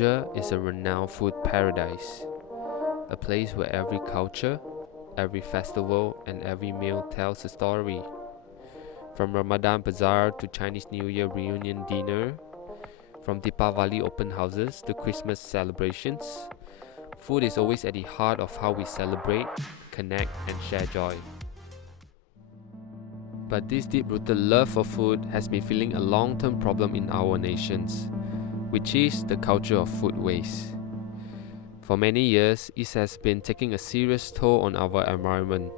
Malaysia is a renowned food paradise, a place where every culture, every festival, and every meal tells a story. From Ramadan Bazaar to Chinese New Year reunion dinner, from Deepavali open houses to Christmas celebrations, food is always at the heart of how we celebrate, connect, and share joy. But this deep-rooted love for food has been feeling a long-term problem in our nations, which is the culture of food waste. For many years, it has been taking a serious toll on our environment.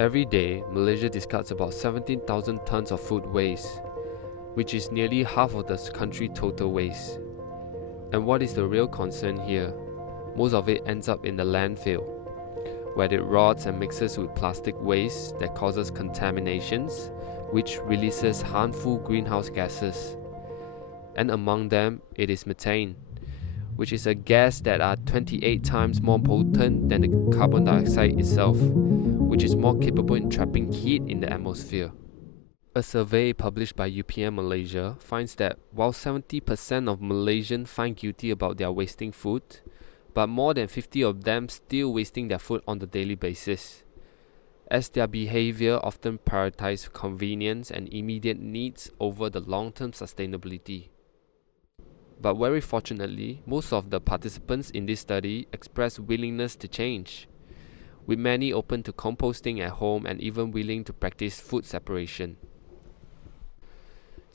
Every day, Malaysia discards about 17,000 tons of food waste, which is nearly half of the country's total waste. And what is the real concern here? Most of it ends up in the landfill, where it rots and mixes with plastic waste that causes contaminations, which releases harmful greenhouse gases. And among them, it is methane, which is a gas that are 28 times more potent than the carbon dioxide itself, which is more capable in trapping heat in the atmosphere. A survey published by UPM Malaysia finds that while 70% of Malaysians find guilty about their wasting food, but more than 50 of them still wasting their food on the daily basis, as their behavior often prioritizes convenience and immediate needs over the long-term sustainability. But very fortunately, most of the participants in this study expressed willingness to change, with many open to composting at home and even willing to practice food separation.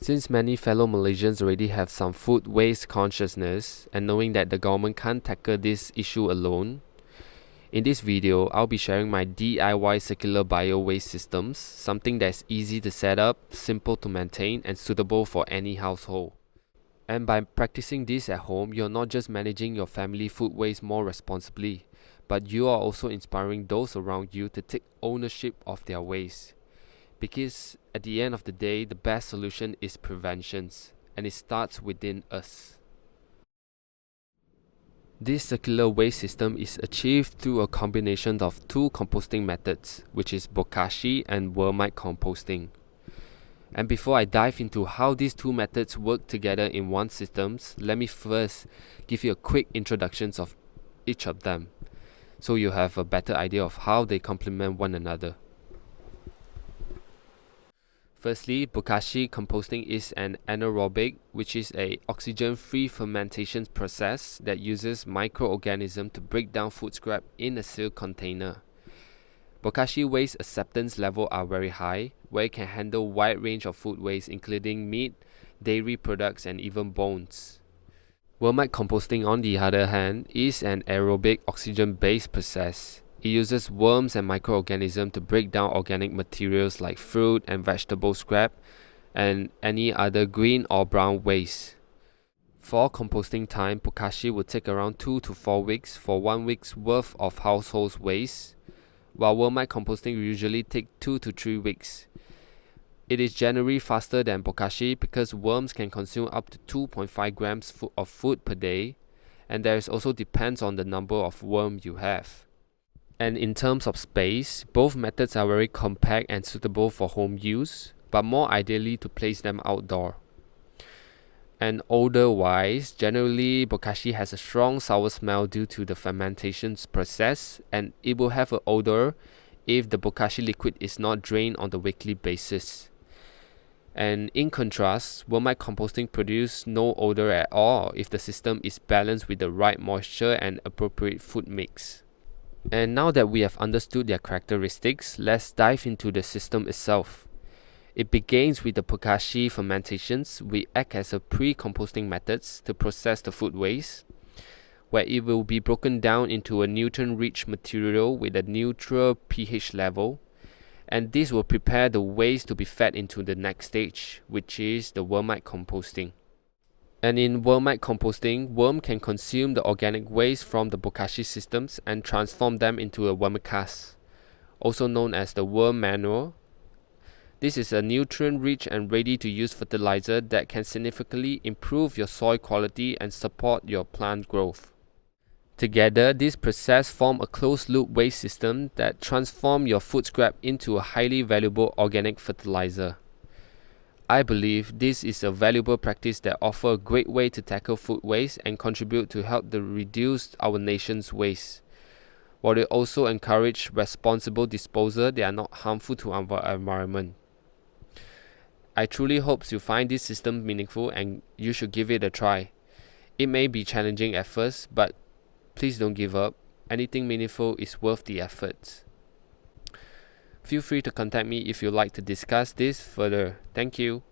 Since many fellow Malaysians already have some food waste consciousness and knowing that the government can't tackle this issue alone, in this video I'll be sharing my DIY circular bio waste systems, something that's easy to set up, simple to maintain, and suitable for any household. And by practicing this at home, you're not just managing your family food waste more responsibly, but you are also inspiring those around you to take ownership of their waste. Because at the end of the day, the best solution is prevention, and it starts within us. This circular waste system is achieved through a combination of two composting methods, which is bokashi and Wormite composting. And before I dive into how these two methods work together in one system, let me first give you a quick introduction of each of them, so you have a better idea of how they complement one another. Firstly, bokashi composting is an anaerobic, which is an oxygen-free fermentation process that uses microorganisms to break down food scrap in a sealed container. Bokashi waste acceptance levels are very high, where it can handle a wide range of food waste including meat, dairy products, and even bones. Wormite composting, on the other hand, is an aerobic oxygen-based process. It uses worms and microorganisms to break down organic materials like fruit and vegetable scrap and any other green or brown waste. For composting time, bokashi will take around 2 to 4 weeks for 1 week's worth of household waste, while Wormite composting usually takes 2 to 3 weeks. It is generally faster than bokashi because worms can consume up to 2.5 grams of food per day, and there is also depends on the number of worms you have. And in terms of space, both methods are very compact and suitable for home use, but more ideally to place them outdoor. And odor-wise, generally bokashi has a strong sour smell due to the fermentation process, and it will have an odor if the bokashi liquid is not drained on the weekly basis. And in contrast, Wormite composting produces no odor at all if the system is balanced with the right moisture and appropriate food mix. And now that we have understood their characteristics, let's dive into the system itself. It begins with the bokashi fermentations, which act as a pre-composting methods to process the food waste, where it will be broken down into a nutrient-rich material with a neutral pH level, and this will prepare the waste to be fed into the next stage, which is the Wormite composting. And in Wormite composting, worm can consume the organic waste from the bokashi systems and transform them into a vermicast, also known as the worm manure. This is a nutrient-rich and ready-to-use fertilizer that can significantly improve your soil quality and support your plant growth. Together, this process forms a closed-loop waste system that transforms your food scrap into a highly valuable organic fertilizer. I believe this is a valuable practice that offers a great way to tackle food waste and contribute to help to reduce our nation's waste, while it also encourage responsible disposal that are not harmful to our environment. I truly hope you find this system meaningful and you should give it a try. It may be challenging at first, but please don't give up. Anything meaningful is worth the efforts. Feel free to contact me if you'd like to discuss this further. Thank you.